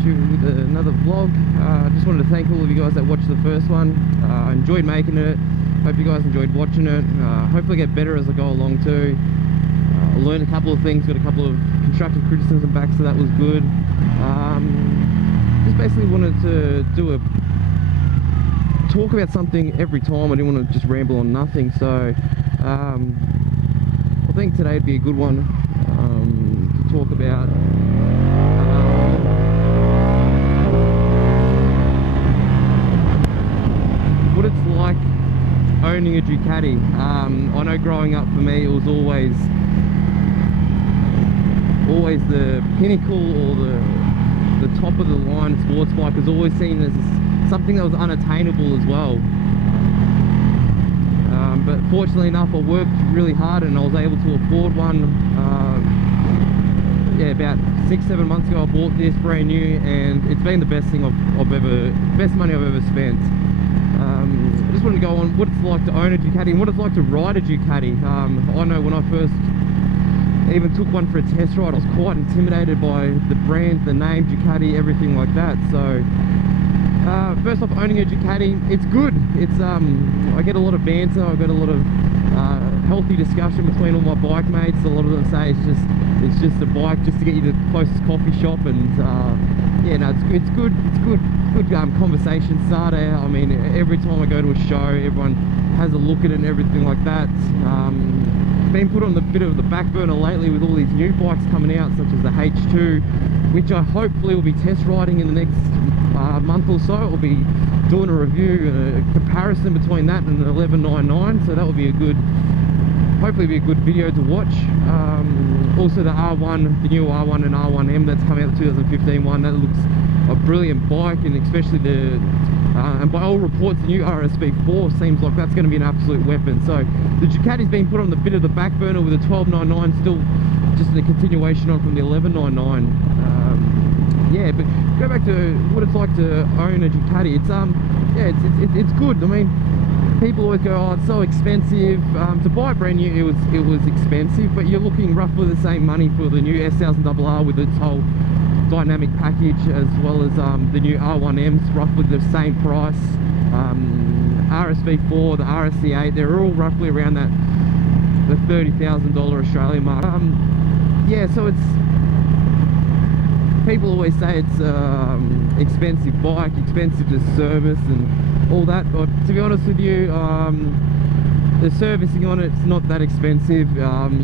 at you with another vlog. I just wanted to thank all of you guys that watched the first one. I enjoyed making it. Hope you guys enjoyed watching it. Hopefully get better as I go along too. I learned a couple of things, got a couple of constructive criticism back, so that was good. Just basically wanted to do talk about something every time. I didn't want to just ramble on nothing, so I think today would be a good one to talk about. What it's like owning a Ducati. I know growing up for me it was always the pinnacle, or the top of the line sports bike was always seen as something that was unattainable as well. But fortunately enough, I worked really hard and I was able to afford one. Yeah, about 6-7 months ago I bought this brand new, and it's been the best thing best money I've ever spent. I just wanted to go on what it's like to own a Ducati and what it's like to ride a Ducati. I know when I first even took one for a test ride, I was quite intimidated by the brand, the name Ducati, everything like that. So first off, owning a Ducati, it's good. It's I get a lot of banter, I get a lot of healthy discussion between all my bike mates. A lot of them say it's just a bike just to get you to the closest coffee shop, and yeah, no, it's good conversation starter. I mean, every time I go to a show, everyone has a look at it and everything like that. Been put on the bit of the back burner lately with all these new bikes coming out, such as the H2, which I hopefully will be test riding in the next month or so. I'll be doing a review, a comparison between that and the 1199, so that will be hopefully be a good video to watch. Also the R1, the new R1 and R1M that's coming out, the 2015 one, that looks a brilliant bike, and especially and by all reports the new RSV4 seems like that's going to be an absolute weapon. So the Ducati's been put on the bit of the back burner with a 1299, still just a continuation on from the 1199. Yeah, but go back to what it's like to own a Ducati. It's yeah, it's good. I mean, people always go, oh, it's so expensive. To buy it brand new, it was expensive, but you're looking roughly the same money for the new S1000RR with its whole dynamic package, as well as the new R1M's roughly the same price. RSV4, the RSC8, they're all roughly around the $30,000 Australian mark. Yeah, so it's, people always say it's expensive bike, expensive to service and all that, but to be honest with you, the servicing on it's not that expensive.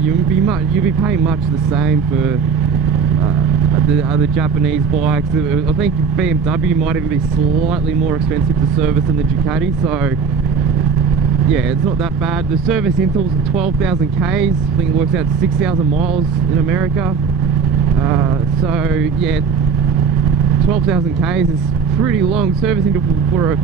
You'll be paying much the same for the other Japanese bikes. I think BMW might even be slightly more expensive to service than the Ducati, so yeah, it's not that bad. The service intervals are 12,000 Ks. I think it works out 6,000 miles in America. So yeah, 12,000 Ks is pretty long service interval for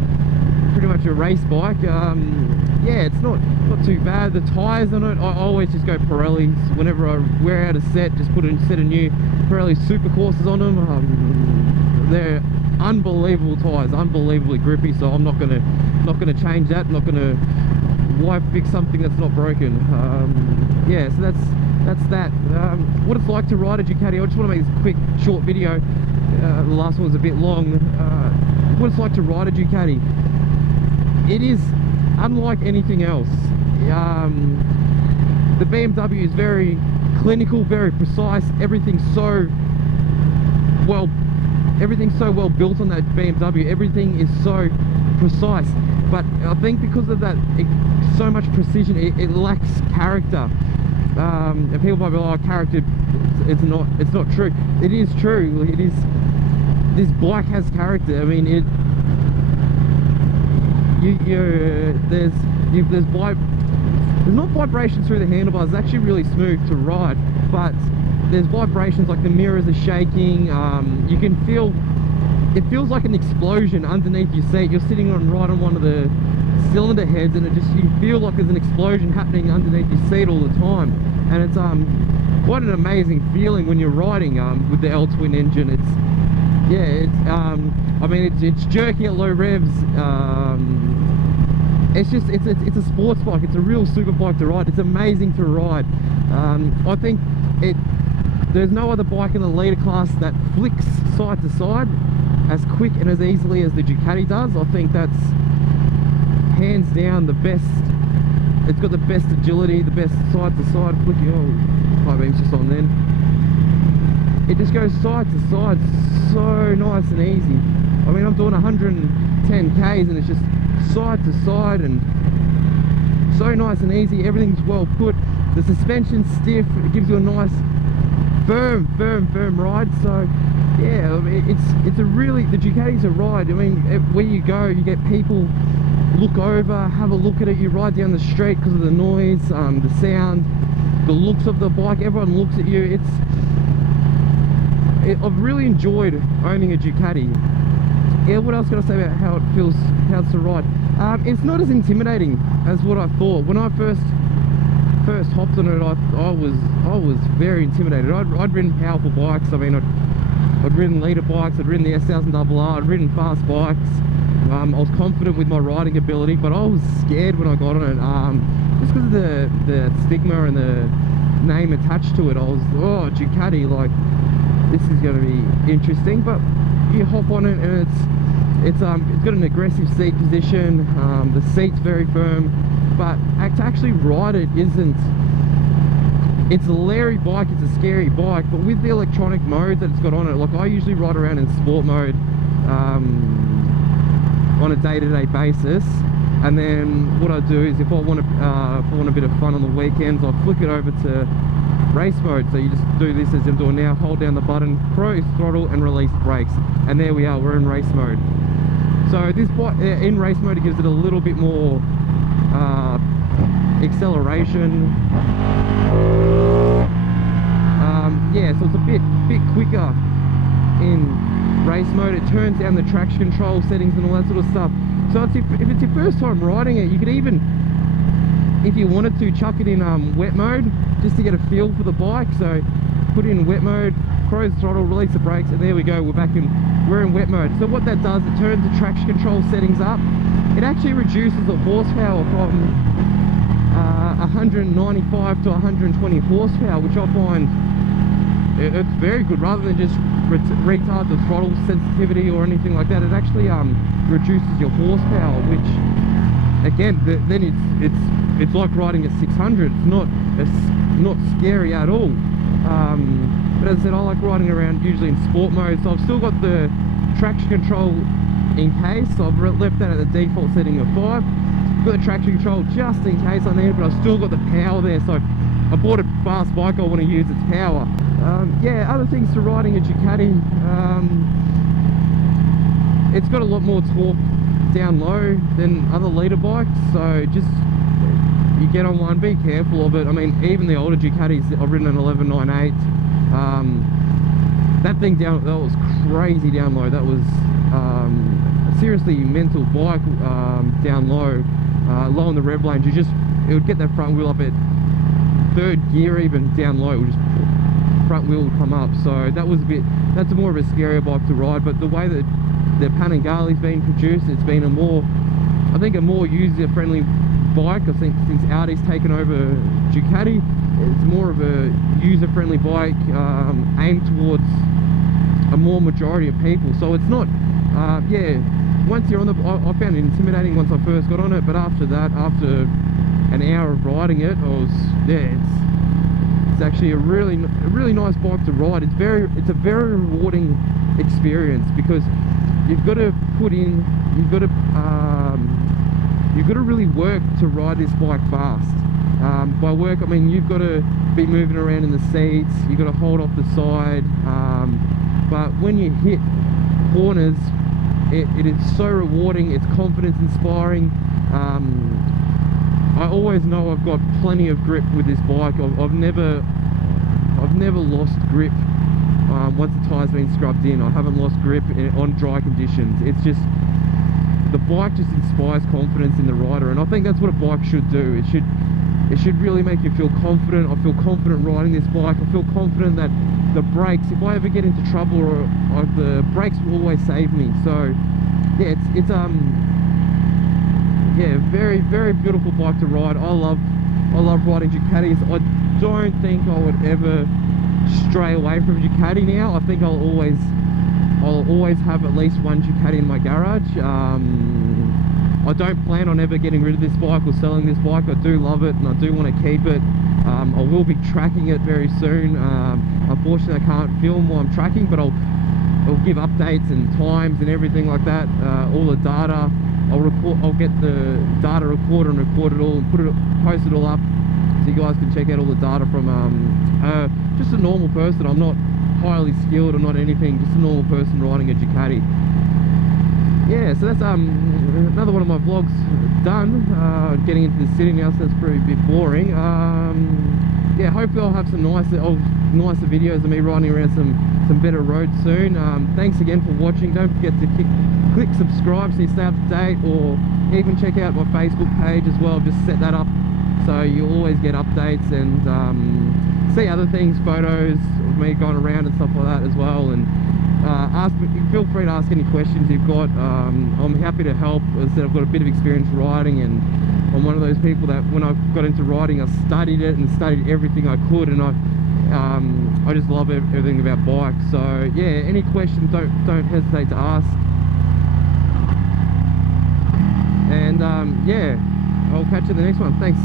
pretty much a race bike. Yeah, it's not too bad. The tyres on it, I always just go Pirellis. Whenever I wear out a set, just put a set of new Pirelli Supercourses on them. They're unbelievable tyres, unbelievably grippy. So I'm not gonna change that. I'm not gonna fix something that's not broken. Yeah, so that's that. What it's like to ride a Ducati. I just want to make this quick, short video. The last one was a bit long. What it's like to ride a Ducati. It is unlike anything else. The BMW is very clinical, very precise. Everything's so well built on that BMW. Everything is so precise. But I think because of that, so much precision, it lacks character. And people might be like, oh, character, it's not true. It is true. It is. This bike has character. I mean, there's not vibrations through the handlebars. It's actually really smooth to ride, but there's vibrations, like the mirrors are shaking. You can feel, it feels like an explosion underneath your seat. You're sitting right on one of the cylinder heads, and you feel like there's an explosion happening underneath your seat all the time. And it's quite an amazing feeling when you're riding with the L-twin engine. I mean, it's jerky at low revs. It's a sports bike. It's a real super bike to ride. It's amazing to ride. I think there's no other bike in the leader class that flicks side to side as quick and as easily as the Ducati does. I think that's hands down the best. It's got the best agility, the best side to side flicking. Oh, high beam's just on then. It just goes side to side so nice and easy. I mean, I'm doing 110 Ks and it's just side to side and so nice and easy. Everything's well put. The suspension's stiff. It gives you a nice firm ride. So yeah, I mean, it's a really, the Ducati's a ride. I mean, where you go, you get people look over, have a look at it. You ride down the street because of the noise, the sound, the looks of the bike. Everyone looks at you. I've really enjoyed owning a Ducati. Yeah, what else can I say about how it feels, how it's to ride? It's not as intimidating as what I thought. When I first hopped on it, I was very intimidated. I'd ridden powerful bikes. I mean, I'd ridden leader bikes, I'd ridden the S1000RR, I'd ridden fast bikes. I was confident with my riding ability, but I was scared when I got on it. Just because of the stigma and the name attached to it. I was, oh, Ducati, like, this is going to be interesting. But you hop on it and it's got an aggressive seat position. The seat's very firm, but to actually ride it isn't. It's a leery bike, it's a scary bike, but with the electronic modes that it's got on it, like I usually ride around in sport mode on a day-to-day basis, and then what I do is if I want a bit of fun on the weekends, I flick it over to race mode. So you just do this as I'm doing now, hold down the button, cruise throttle and release brakes, and there we are, we're in race mode. So this bike in race mode, it gives it a little bit more acceleration. Yeah, so it's a bit quicker in race mode. It turns down the traction control settings and all that sort of stuff. So if it's your first time riding it, you could even, if you wanted to, chuck it in wet mode just to get a feel for the bike. So put it in wet mode, cruise throttle, release the brakes, and there we go, we're in wet mode. So what that does, it turns the traction control settings up. It actually reduces the horsepower from 195 to 120 horsepower, which I find it's very good. Rather than just retard the throttle sensitivity or anything like that, it actually reduces your horsepower, which again, then it's like riding a 600. It's not scary at all. But as I said, I like riding around usually in sport mode, so I've still got the traction control in case. So I've left that at the default setting of 5. Got the traction control just in case I need it, but I've still got the power there. So I bought a fast bike, I want to use its power. Yeah, other things to riding a Ducati, it's got a lot more torque down low than other leader bikes, so just you get on one, be careful of it. I mean, even the older Ducatis, I've ridden an 1198, that thing that was crazy down low. That was a seriously mental bike down low, low on the rev lanes. It would get that front wheel up at 3rd gear, even down low, it would just front wheel would come up. So that's more of a scarier bike to ride. But the way that the Panigale's been produced, it's been a more user-friendly bike. I think since Audi's taken over Ducati, it's more of a user-friendly bike, aimed towards a more majority of people. So it's not, yeah, once you're on I found it intimidating once I first got on it, but after that, after an hour of riding it, it's actually a really nice bike to ride. It's a very rewarding experience, because you've got to really work to ride this bike fast. By work, I mean you've got to be moving around in the seats, you've got to hold off the side, but when you hit corners, it is so rewarding. It's confidence inspiring. I always know I've got plenty of grip with this bike. I've never lost grip once the tire's been scrubbed in. I haven't lost grip on dry conditions. It's just, the bike just inspires confidence in the rider, and I think that's what a bike should do. It should really make you feel confident. I feel confident riding this bike. I feel confident that the brakes, if I ever get into trouble, the brakes will always save me. So yeah, it's yeah, very beautiful bike to ride. I love riding Ducatis. I don't think I would ever stray away from Ducati now. I think I'll always have at least one Ducati in my garage. I don't plan on ever getting rid of this bike or selling this bike. I do love it and I do want to keep it. I will be tracking it very soon. Unfortunately I can't film while I'm tracking, but I'll give updates and times and everything like that. All the data I'll get the data recorded and record it all and post it all up so you guys can check out all the data from just a normal person. I'm not highly skilled or not anything, just a normal person riding a Ducati. Yeah, so that's another one of my vlogs done. Getting into the city now, so that's pretty bit boring. Yeah, hopefully I'll have some nicer videos of me riding around some better roads soon. Thanks again for watching. Don't forget to click subscribe so you stay up to date, or even check out my Facebook page as well. Just set that up so you always get updates and see other things, photos of me going around and stuff like that as well. And feel free to ask any questions you've got. I'm happy to help. As I said, I've got a bit of experience riding, and I'm one of those people that when I got into riding, I studied it and studied everything I could, and I just love everything about bikes. So yeah, any questions, don't hesitate to ask. And yeah, I'll catch you in the next one. Thanks.